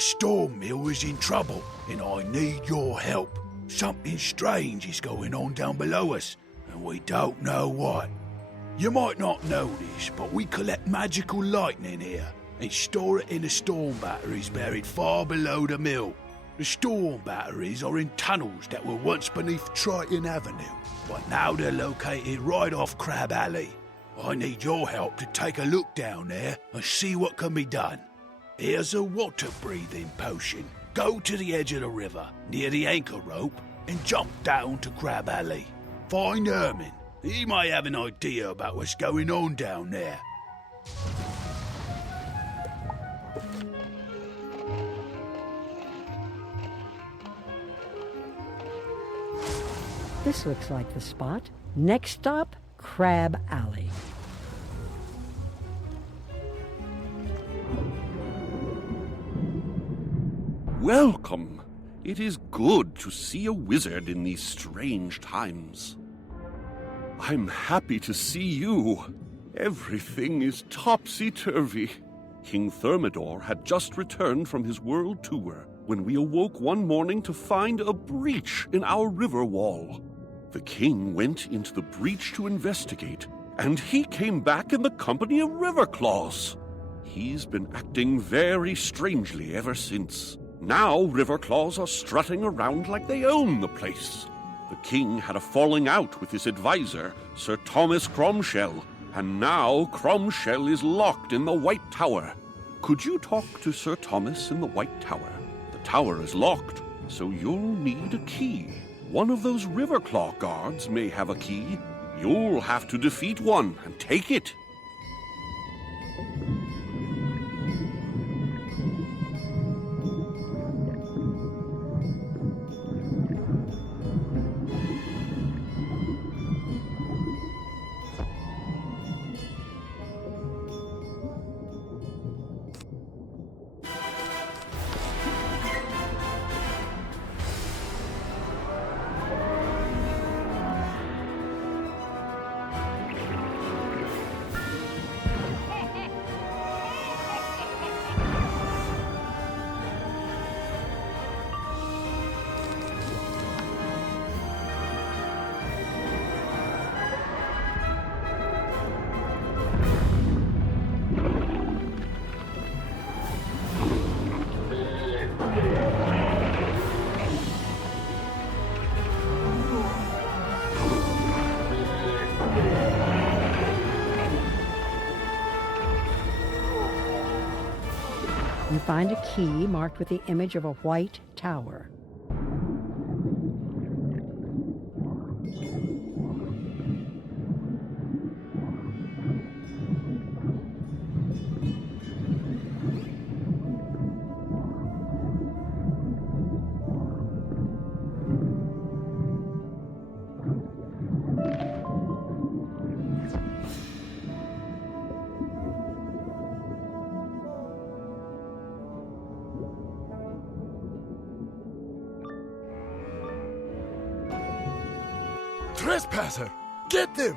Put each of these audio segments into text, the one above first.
storm mill is in trouble, and I need your help. Something strange is going on down below us, and we don't know what. You might not know this, but we collect magical lightning here and store it in the storm batteries buried far below the mill. The storm batteries are in tunnels that were once beneath Triton Avenue, but now they're located right off Crab Alley. I need your help to take a look down there and see what can be done. Here's a water-breathing potion. Go to the edge of the river, near the anchor rope, and jump down to Crab Alley. Find Herman. He might have an idea about what's going on down there. This looks like the spot. Next stop, Crab Alley. Welcome. It is good to see a wizard in these strange times. I'm happy to see you. Everything is topsy-turvy. King Thermidor had just returned from his world tour when we awoke one morning to find a breach in our river wall. The king went into the breach to investigate, and he came back in the company of Riverclaws. He's been acting very strangely ever since. Now Riverclaws are strutting around like they own the place. The king had a falling out with his advisor, Sir Thomas Cromshell, and now Cromshell is locked in the White Tower. Could you talk to Sir Thomas in the White Tower? The tower is locked, so you'll need a key. One of those Riverclaw guards may have a key. You'll have to defeat one and take it. You find a key marked with the image of a white tower. Trespasser! Get them!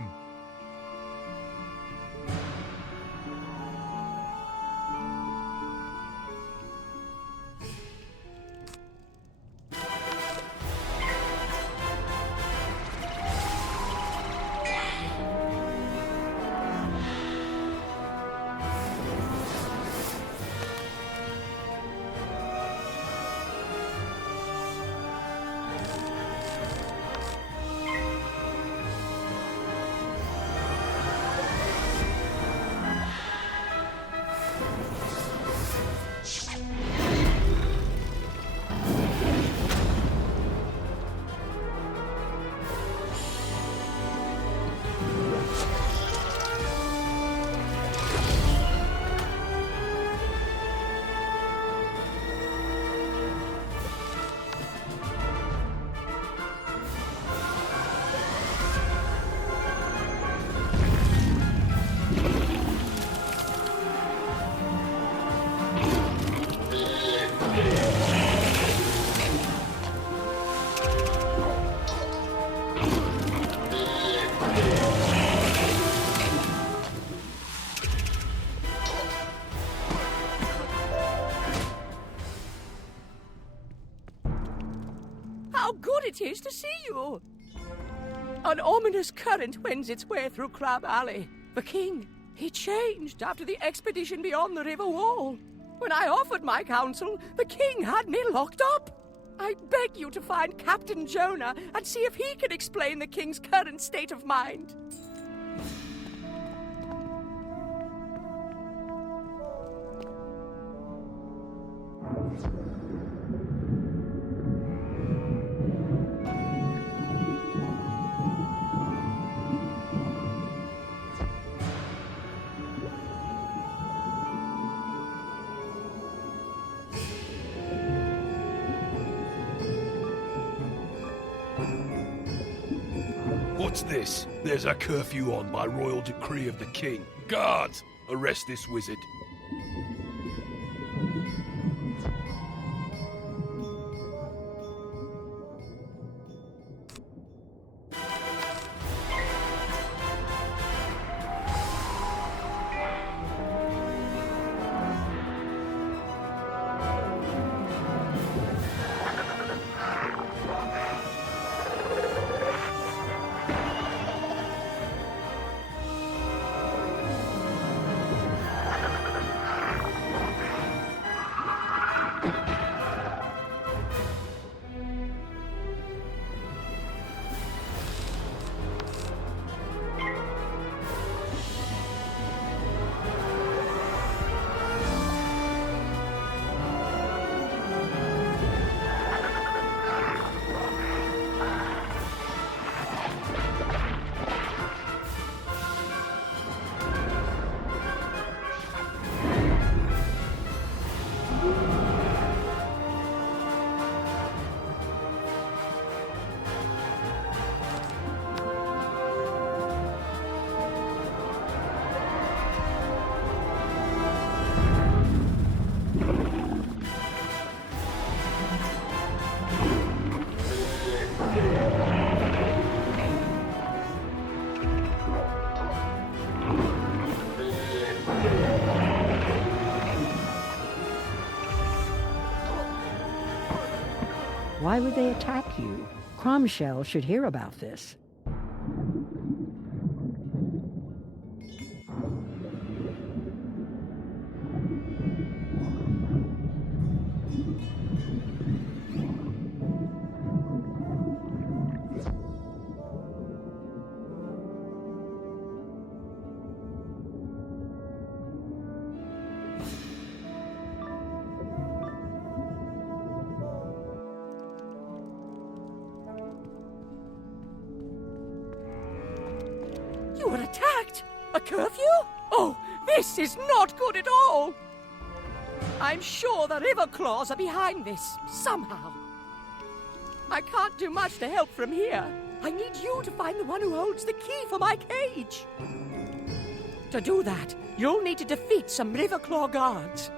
pleased to see you. An ominous current wends its way through Crab Alley. The king, he changed after the expedition beyond the river wall. When I offered my counsel, the king had me locked up. I beg you to find Captain Jonah and see if he can explain the king's current state of mind. What's this? There's a curfew on by royal decree of the king. Guards, arrest this wizard. Why would they attack you? Cromshell should hear about this. You were attacked! A curfew? Oh, this is not good at all! I'm sure the River Claws are behind this, somehow. I can't do much to help from here. I need you to find the one who holds the key for my cage. To do that, you'll need to defeat some River Claw guards.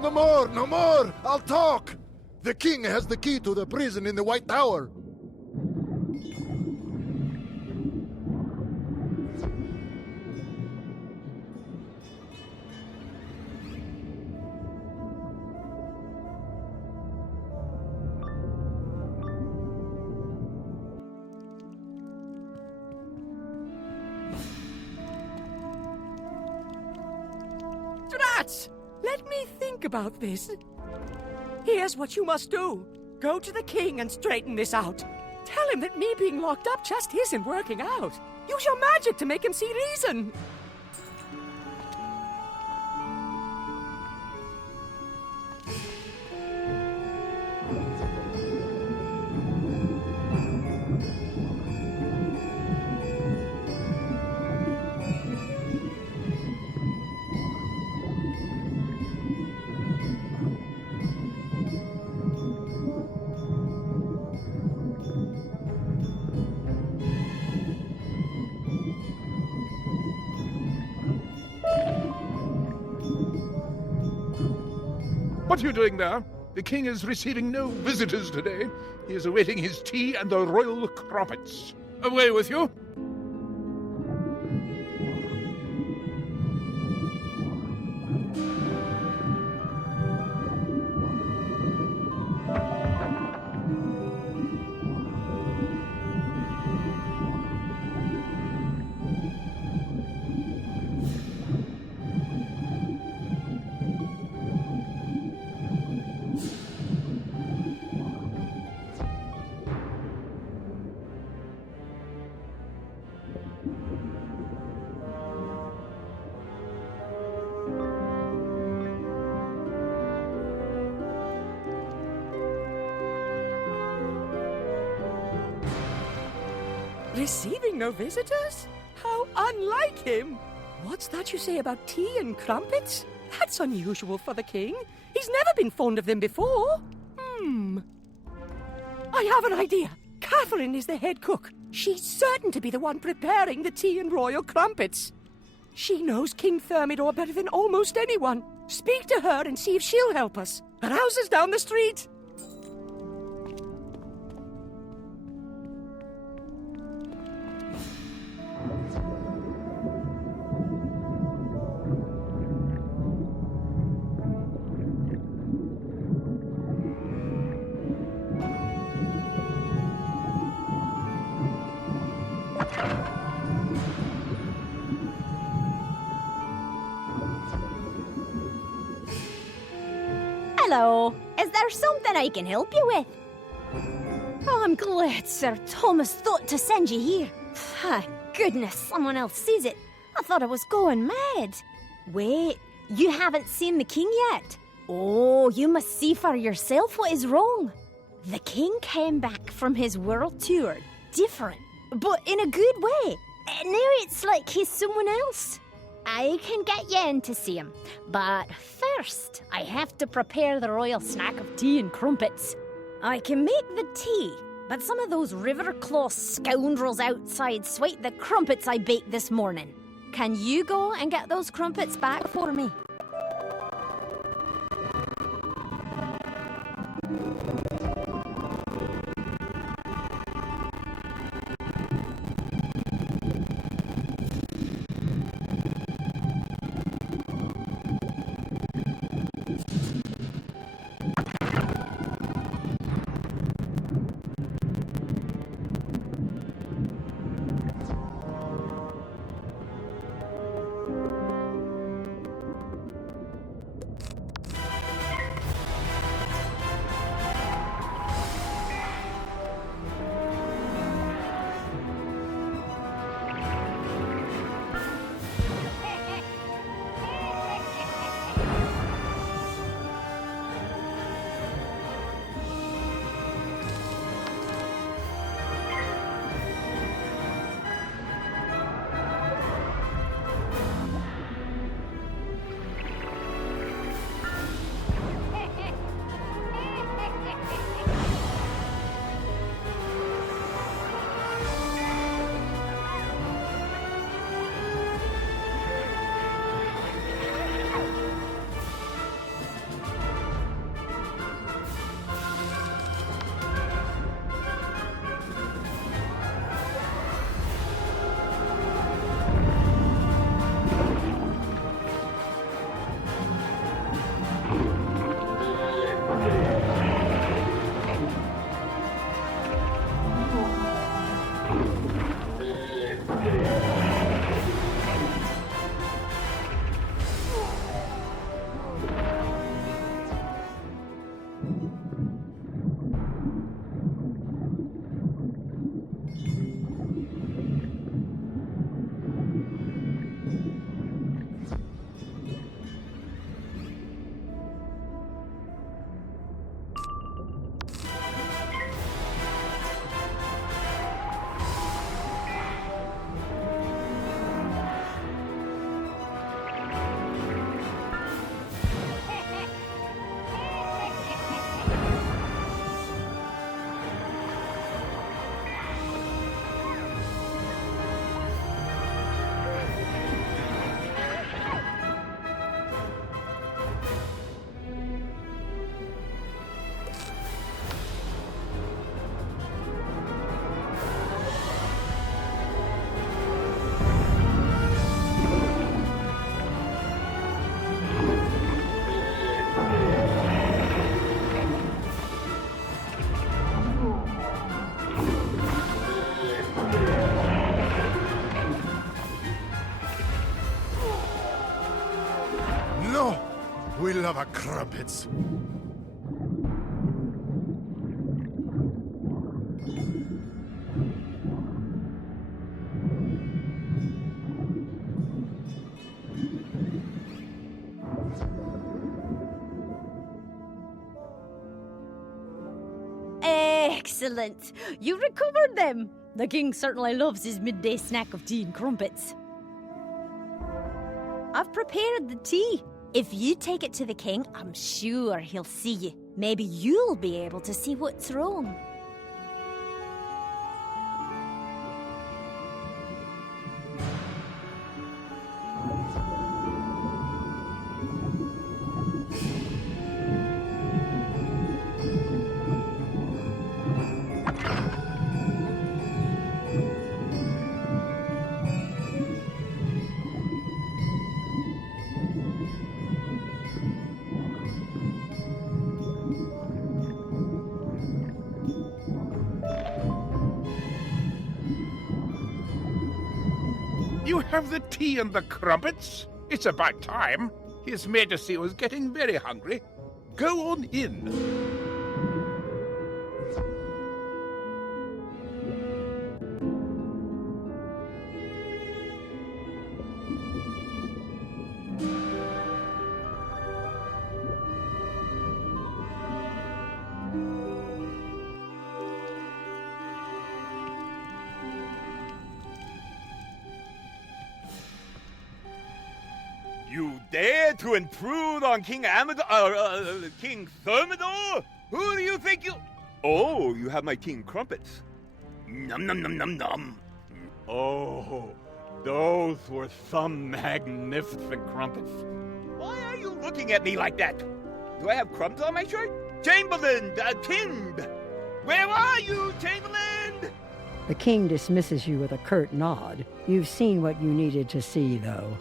No more, no more! I'll talk! The king has the key to the prison in the White Tower. Drats! Let me think about this. Here's what you must do. Go to the king and straighten this out. Tell him that me being locked up just isn't working out. Use your magic to make him see reason. What are you doing there? The king is receiving no visitors today. He is awaiting his tea and the royal crumpets. Away with you! Receiving no visitors? How unlike him! What's that you say about tea and crumpets? That's unusual for the king. He's never been fond of them before. I have an idea. Catherine is the head cook. She's certain to be the one preparing the tea and royal crumpets. She knows King Thermidor better than almost anyone. Speak to her and see if she'll help us. Her house is down the street. Hello. Is there something I can help you with? Oh, I'm glad Sir Thomas thought to send you here. Ah, goodness, someone else sees it. I thought I was going mad. Wait, you haven't seen the king yet? Oh, you must see for yourself what is wrong. The king came back from his world tour different, but in a good way. Now it's like he's someone else. I can get you in to see him, but first I have to prepare the royal snack of tea and crumpets. I can make the tea, but some of those Riverclaw scoundrels outside swiped the crumpets I baked this morning. Can you go and get those crumpets back for me? of a crumpets. Excellent! You recovered them! The king certainly loves his midday snack of tea and crumpets. I've prepared the tea. If you take it to the king, I'm sure he'll see you. Maybe you'll be able to see what's wrong. You have the tea and the crumpets? It's about time. His Majesty was getting very hungry. Go on in. You dare to intrude on King King Thermidor? Who do you think you... Oh, you have my tea and crumpets. Num num num num num. Oh, those were some magnificent crumpets. Why are you looking at me like that? Do I have crumbs on my shirt? Chamberlain, Tind! Where are you, Chamberlain? The king dismisses you with a curt nod. You've seen what you needed to see, though.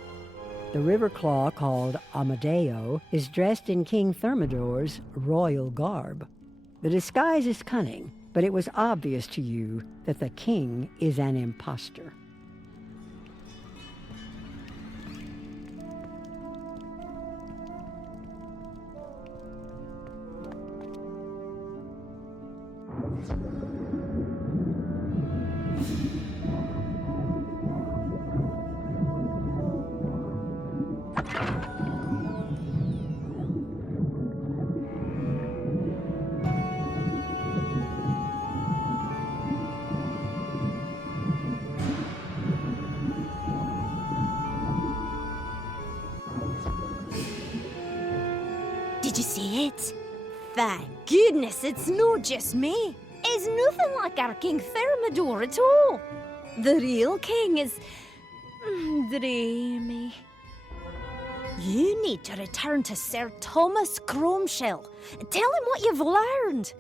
The river claw called Amadeo is dressed in King Thermidor's royal garb. The disguise is cunning, but it was obvious to you that the king is an impostor. Did you see it? Thank goodness it's not just me. It's nothing like our King Thermidor at all. The real king is... dreamy. You need to return to Sir Thomas Cromshell and tell him what you've learned.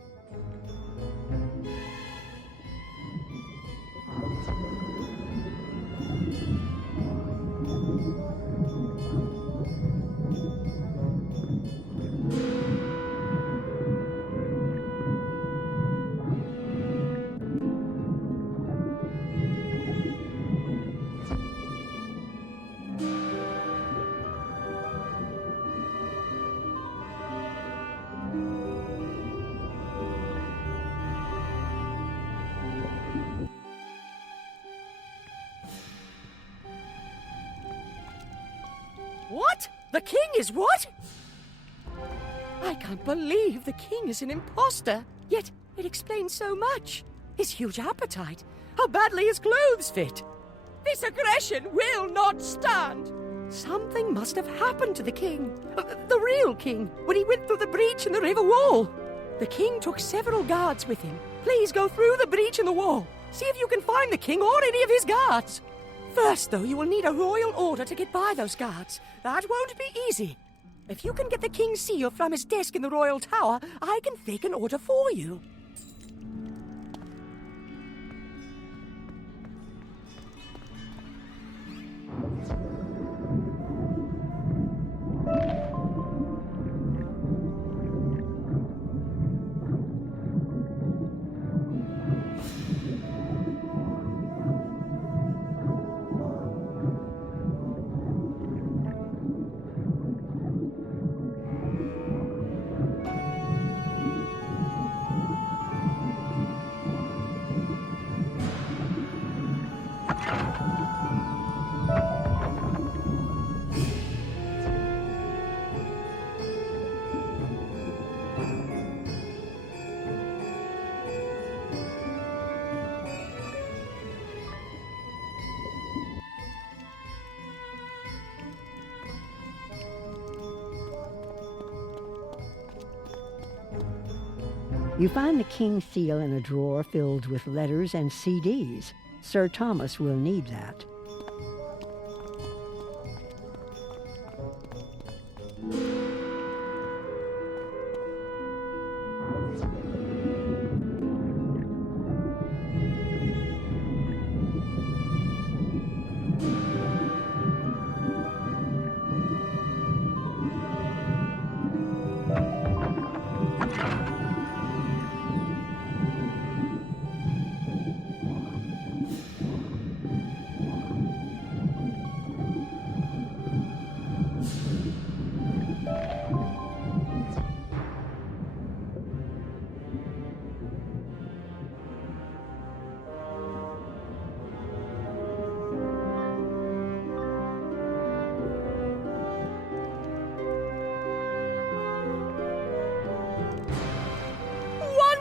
What? The king is what? I can't believe the king is an imposter. Yet it explains so much. His huge appetite, how badly his clothes fit. This aggression will not stand. Something must have happened to the king, the real king, when he went through the breach in the river wall. The king took several guards with him. Please go through the breach in the wall. See if you can find the king or any of his guards. First, though, you will need a royal order to get by those guards. That won't be easy. If you can get the king's seal from his desk in the royal tower, I can fake an order for you. You find the king's seal in a drawer filled with letters and CDs. Sir Thomas will need that.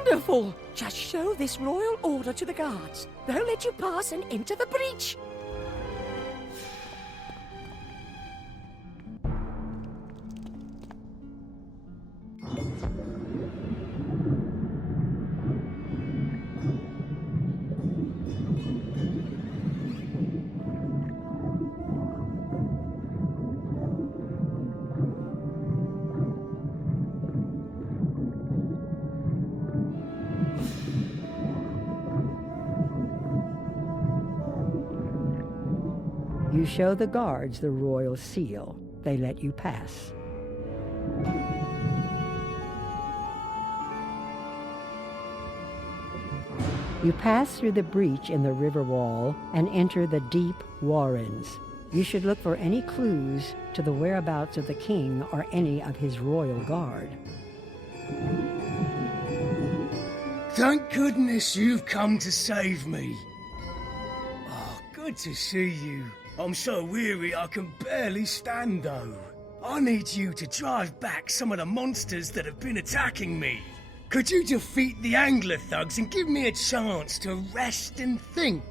Wonderful! Just show this royal order to the guards. They'll let you pass and enter the breach. You show the guards the royal seal. They let you pass. You pass through the breach in the river wall and enter the deep warrens. You should look for any clues to the whereabouts of the king or any of his royal guard. Thank goodness you've come to save me. Oh, good to see you. I'm so weary I can barely stand, though. I need you to drive back some of the monsters that have been attacking me. Could you defeat the angler thugs and give me a chance to rest and think?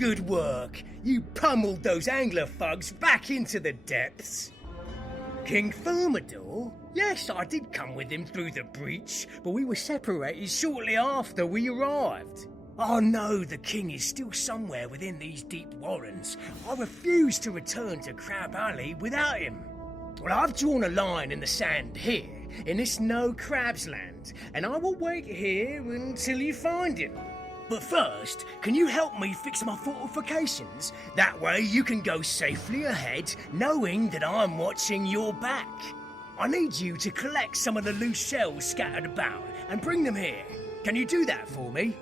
Good work. You pummeled those angler thugs back into the depths. King Thermidor? Yes, I did come with him through the breach, but we were separated shortly after we arrived. I know the king is still somewhere within these deep warrens. I refuse to return to Crab Alley without him. Well, I've drawn a line in the sand here, in this no crabs land, and I will wait here until you find him. But first, can you help me fix my fortifications? That way you can go safely ahead, knowing that I'm watching your back. I need you to collect some of the loose shells scattered about and bring them here. Can you do that for me?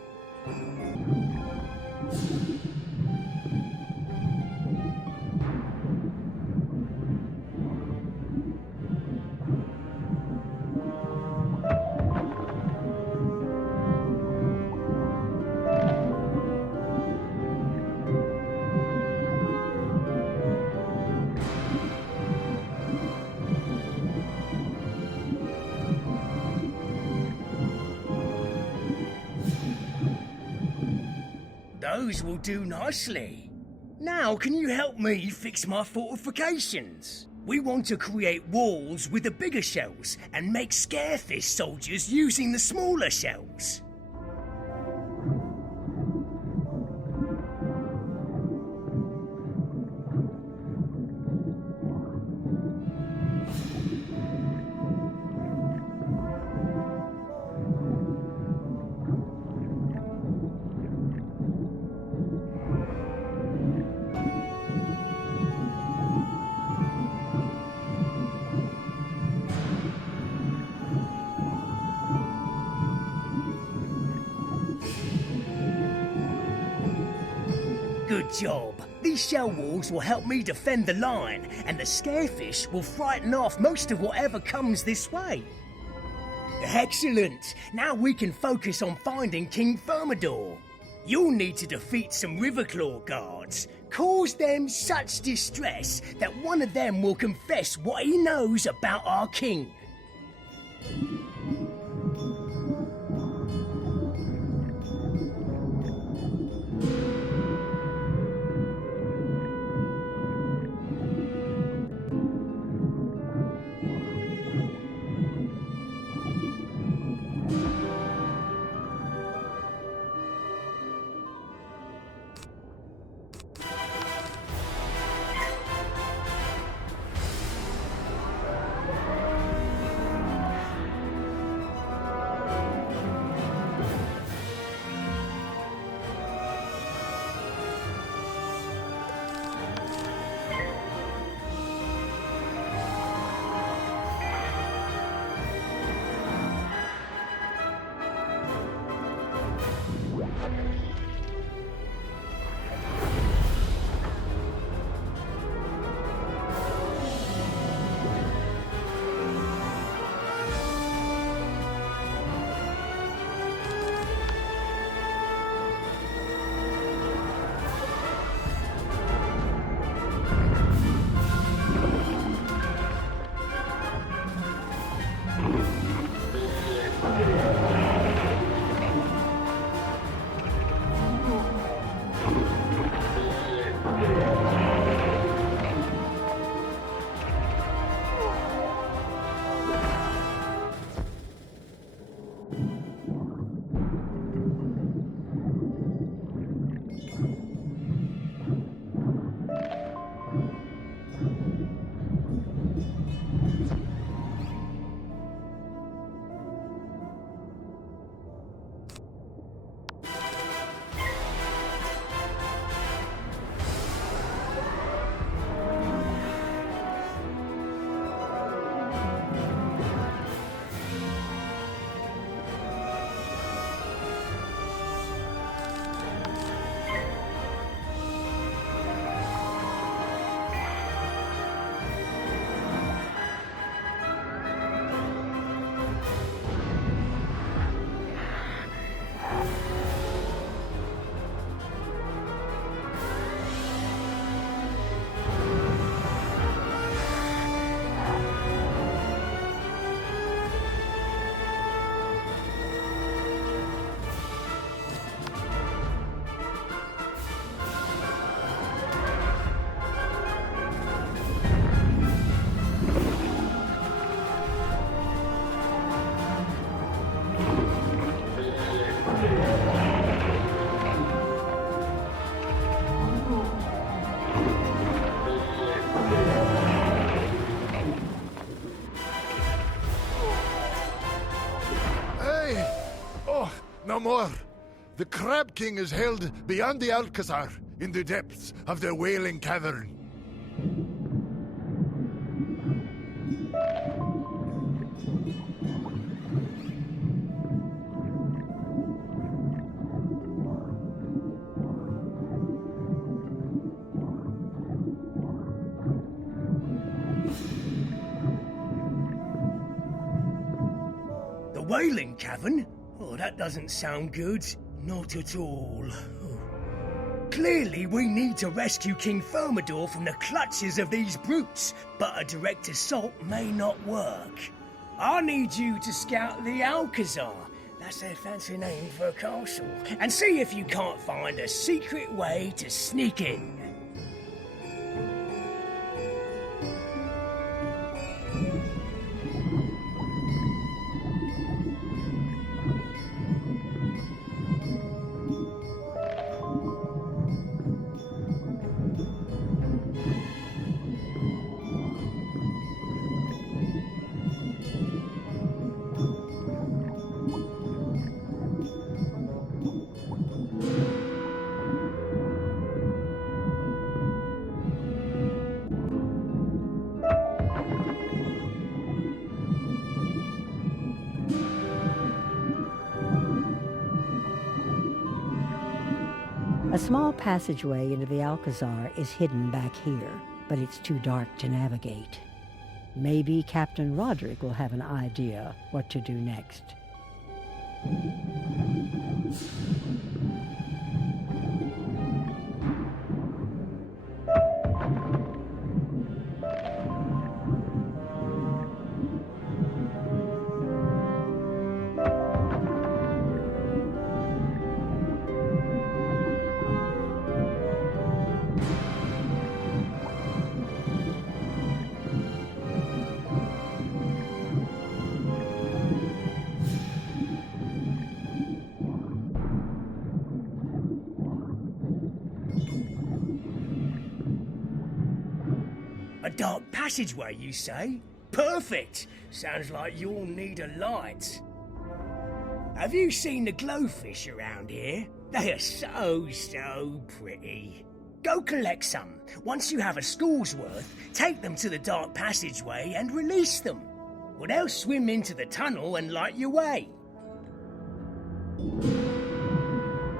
Those will do nicely. Now, can you help me fix my fortifications? We want to create walls with the bigger shells and make scarefish soldiers using the smaller shells. Good job. These shell walls will help me defend the line, and the scarefish will frighten off most of whatever comes this way. Excellent. Now we can focus on finding King Thermidor. You'll need to defeat some Riverclaw guards. Cause them such distress that one of them will confess what he knows about our king. Hey! Oh, no more. The Crab King is held beyond the Alcazar, in the depths of the Wailing Cavern. The Wailing Cavern? Oh, that doesn't sound good. Not at all. Clearly, we need to rescue King Thermidor from the clutches of these brutes, but a direct assault may not work. I need you to scout the Alcazar, that's their fancy name for a castle, and see if you can't find a secret way to sneak in. A small passageway into the Alcazar is hidden back here, but it's too dark to navigate. Maybe Captain Roderick will have an idea what to do next. A dark passageway, you say? Perfect! Sounds like you'll need a light. Have you seen the glowfish around here? They are so pretty. Go collect some. Once you have a school's worth, take them to the dark passageway and release them. Or they'll swim into the tunnel and light your way.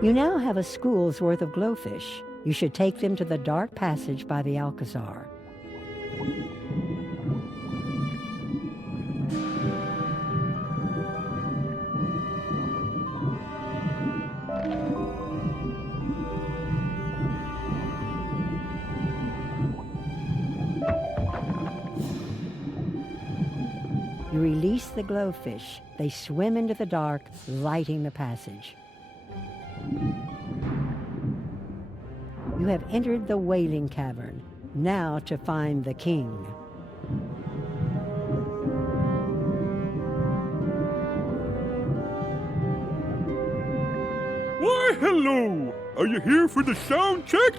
You now have a school's worth of glowfish. You should take them to the dark passage by the Alcazar. You release the glowfish. They swim into the dark, lighting the passage. You have entered the Wailing Cavern. Now to find the king. Why, hello! Are you here for the sound check?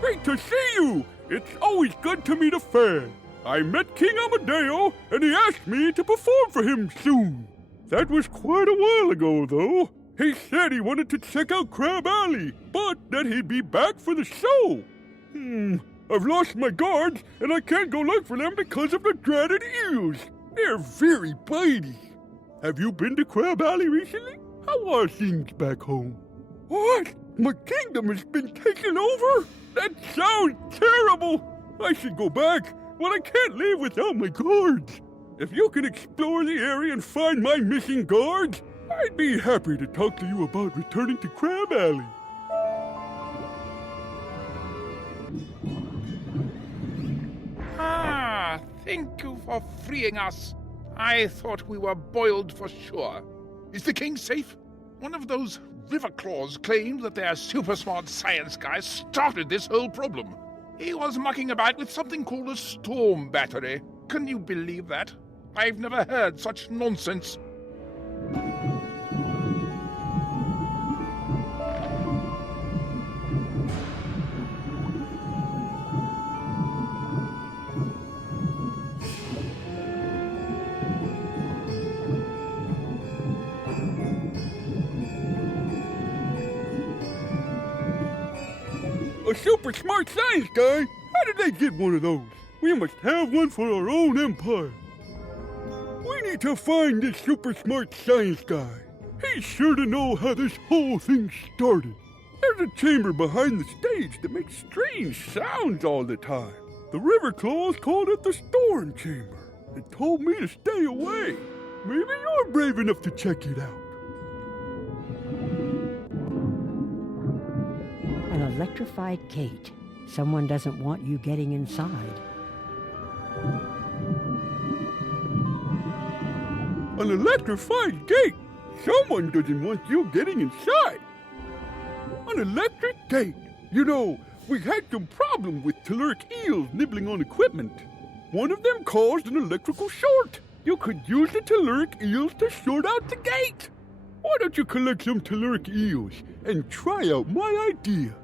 Great to see you! It's always good to meet a fan. I met King Amadeo, and he asked me to perform for him soon. That was quite a while ago, though. He said he wanted to check out Crab Alley, but that he'd be back for the show. I've lost my guards, and I can't go look for them because of the dreaded eels. They're very bitey. Have you been to Crab Alley recently? How are things back home? What? My kingdom has been taken over? That sounds terrible. I should go back, but I can't leave without my guards. If you can explore the area and find my missing guards, I'd be happy to talk to you about returning to Crab Alley. Thank you for freeing us. I thought we were boiled for sure. Is the king safe? One of those river claws claimed that their super smart science guy started this whole problem. He was mucking about with something called a storm battery. Can you believe that? I've never heard such nonsense. A super smart science guy? How did they get one of those? We must have one for our own empire. We need to find this super smart science guy. He's sure to know how this whole thing started. There's a chamber behind the stage that makes strange sounds all the time. The River Claws called it the Storm Chamber and told me to stay away. Maybe you're brave enough to check it out. An electrified gate. Someone doesn't want you getting inside. An electrified gate? Someone doesn't want you getting inside. An electric gate? You know, we had some problem with Telluric eels nibbling on equipment. One of them caused an electrical short. You could use the Telluric eels to short out the gate. Why don't you collect some Telluric eels and try out my idea?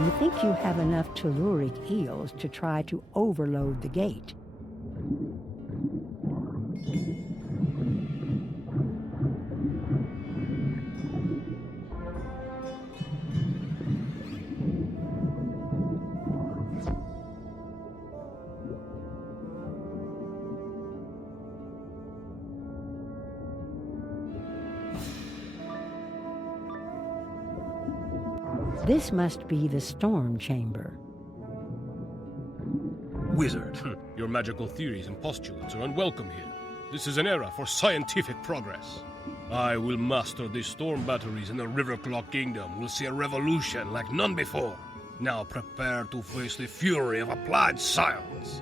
You think you have enough telluric eels to try to overload the gate. This must be the storm chamber. Wizard, your magical theories and postulates are unwelcome here. This is an era for scientific progress. I will master these storm batteries, and the Riverclaw Kingdom will see a revolution like none before. Now prepare to face the fury of applied science.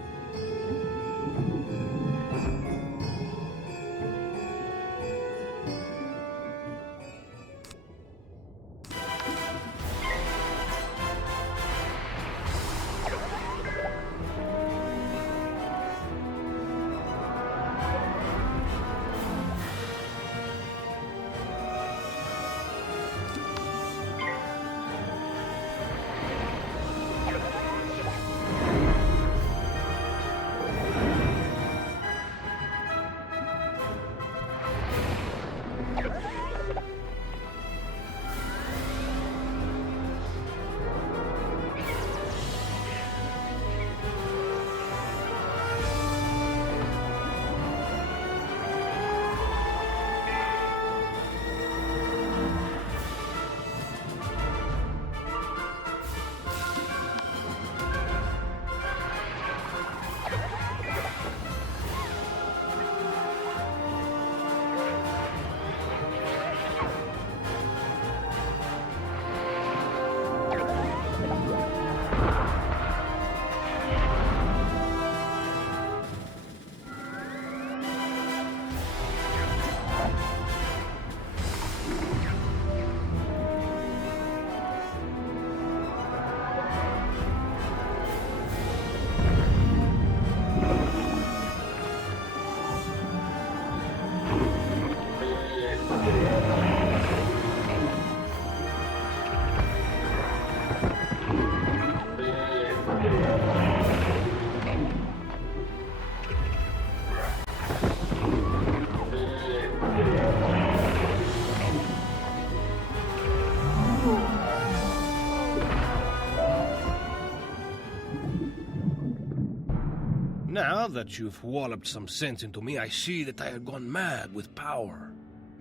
Now that you've walloped some sense into me, I see that I had gone mad with power.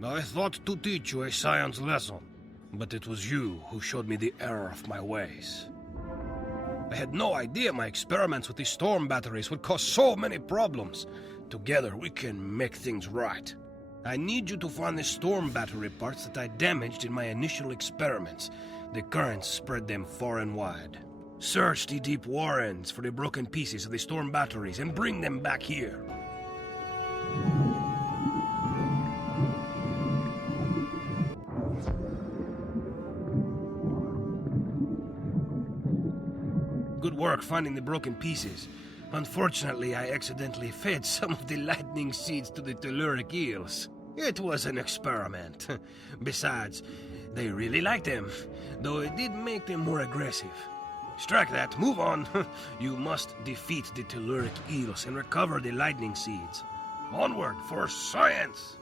I thought to teach you a science lesson, but it was you who showed me the error of my ways. I had no idea my experiments with the storm batteries would cause so many problems. Together we can make things right. I need you to find the storm battery parts that I damaged in my initial experiments. The currents spread them far and wide. Search the deep warrens for the broken pieces of the storm batteries and bring them back here. Good work finding the broken pieces. Unfortunately, I accidentally fed some of the lightning seeds to the telluric eels. It was an experiment. Besides, they really liked them, though it did make them more aggressive. Strike that, move on. You must defeat the telluric eels and recover the lightning seeds. Onward for science!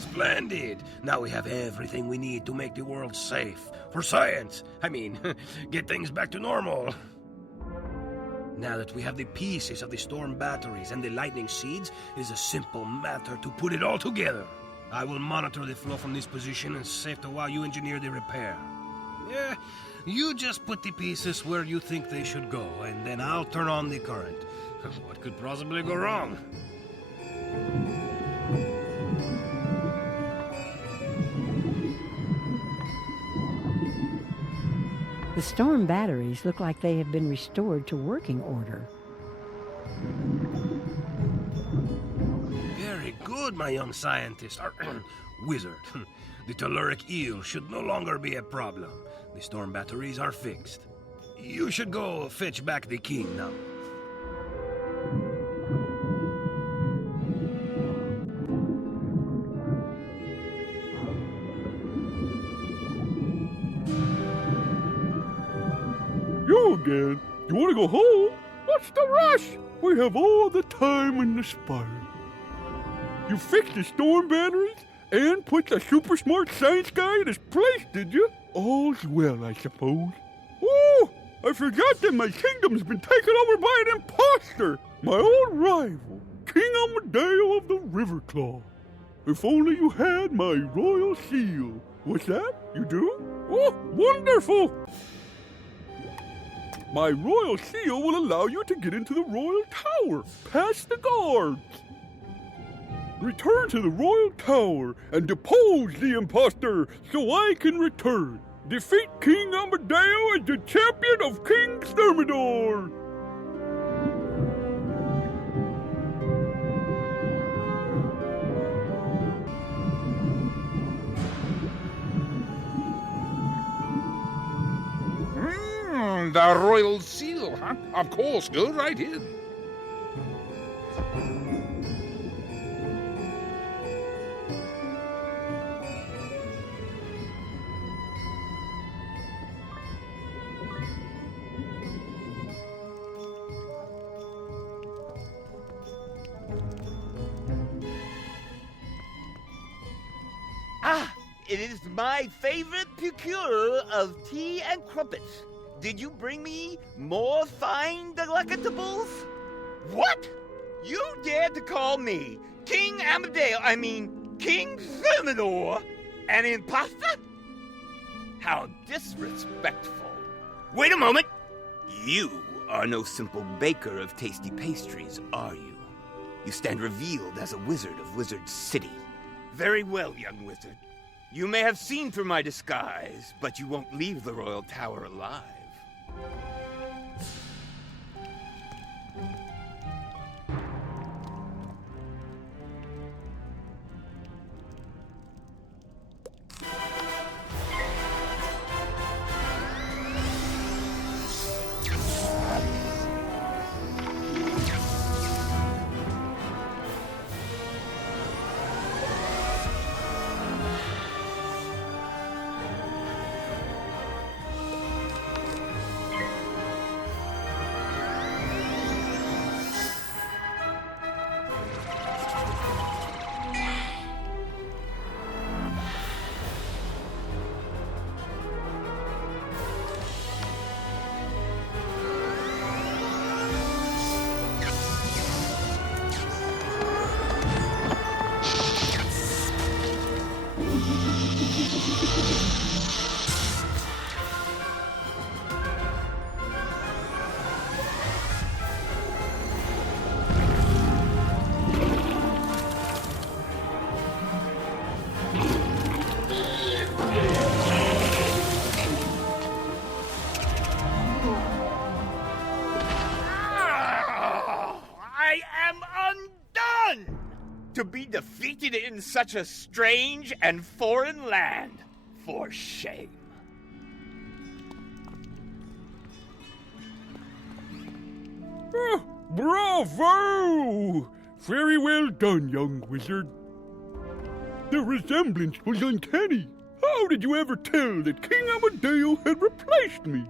Splendid! Now we have everything we need to make the world safe. For science! I mean, get things back to normal. Now that we have the pieces of the storm batteries and the lightning seeds, it is a simple matter to put it all together. I will monitor the flow from this position and save to while you engineer the repair. Yeah, you just put the pieces where you think they should go, and then I'll turn on the current. What could possibly go wrong? The storm batteries look like they have been restored to working order. Very good, my young scientist. Wizard. The telluric eel should no longer be a problem. The storm batteries are fixed. You should go fetch back the king now. You again? You want to go home? What's the rush? We have all the time in the spire. You fixed the storm batteries and put the super smart science guy in his place, did you? All's well, I suppose. Oh, I forgot that my kingdom's been taken over by an imposter. My old rival, King Amadeo of the Riverclaw. If only you had my royal seal. What's that? You do? Oh, wonderful! My royal seal will allow you to get into the royal tower, past the guards. Return to the royal tower and depose the imposter so I can return. Defeat King Amadeo as the champion of King Thermidor! The royal seal, huh? Of course, go right in. Ah, it is my favorite procure of tea and crumpets. Did you bring me more fine delectables? What? You dared to call me King King Thermidor, an imposter? How disrespectful. Wait a moment. You are no simple baker of tasty pastries, are you? You stand revealed as a wizard of Wizard City. Very well, young wizard. You may have seen through my disguise, but you won't leave the royal tower alive. To be defeated in such a strange and foreign land. For shame. Bravo! Very well done, young wizard. The resemblance was uncanny. How did you ever tell that King Amadeo had replaced me?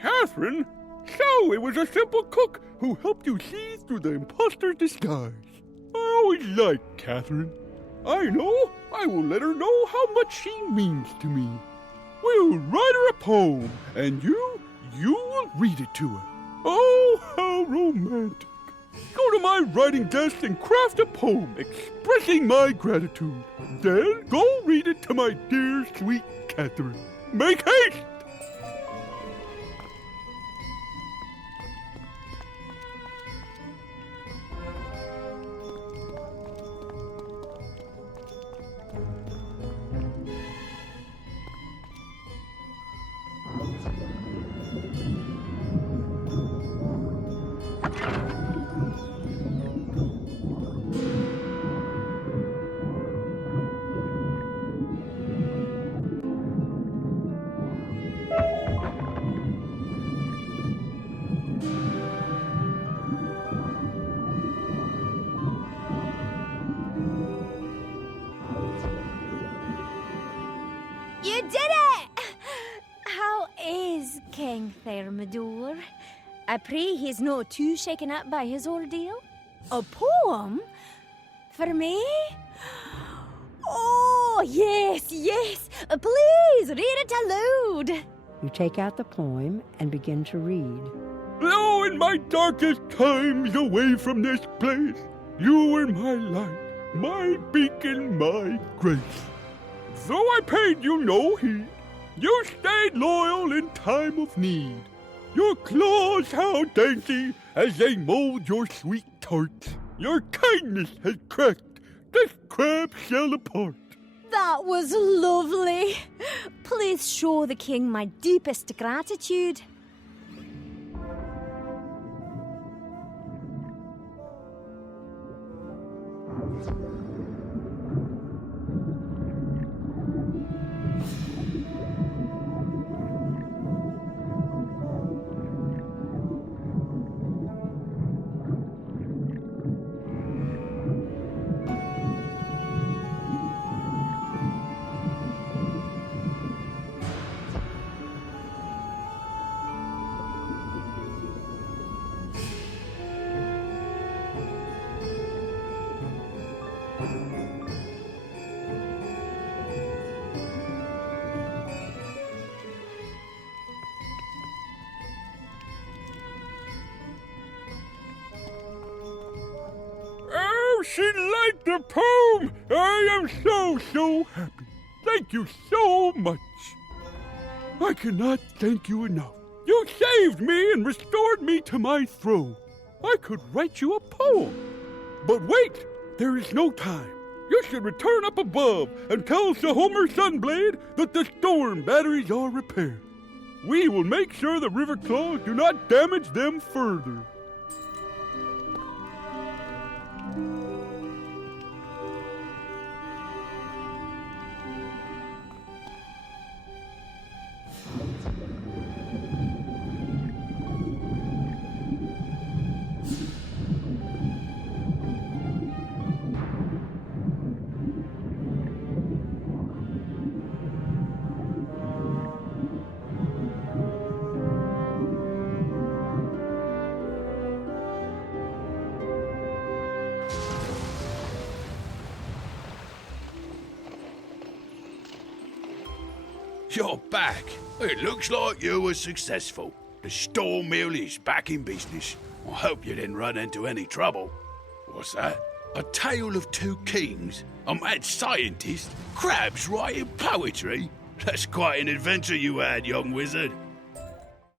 Catherine? So it was a simple cook who helped you see through the imposter's disguise. I always liked Catherine. I know I will let her know how much she means to me. We'll write her a poem, and you will read it to her. Oh, how romantic. Go to my writing desk and craft a poem expressing my gratitude. Then go read it to my dear, sweet Catherine. Make haste! You did it! How is King Thermidor? I pray he's not too shaken up by his ordeal. A poem? For me? Oh, yes, yes. Please, read it aloud. You take out the poem and begin to read. Though in my darkest times away from this place, you were my light, my beacon, my grace. Though I paid you no heed, you stayed loyal in time of need. Your claws how dainty as they mold your sweet tarts. Your kindness has cracked this crab shell apart. That was lovely. Please show the king my deepest gratitude. Oh, she liked the poem! I am so happy. Thank you so much. I cannot thank you enough. You saved me and restored me to my throne. I could write you a poem. But wait, there is no time. You should return up above and tell Sir Homer Sunblade that the storm batteries are repaired. We will make sure the river claws do not damage them further. You're back. It looks like you were successful. The storm mill is back in business. I hope you didn't run into any trouble. What's that? A tale of two kings? A mad scientist? Crabs writing poetry? That's quite an adventure you had, young wizard.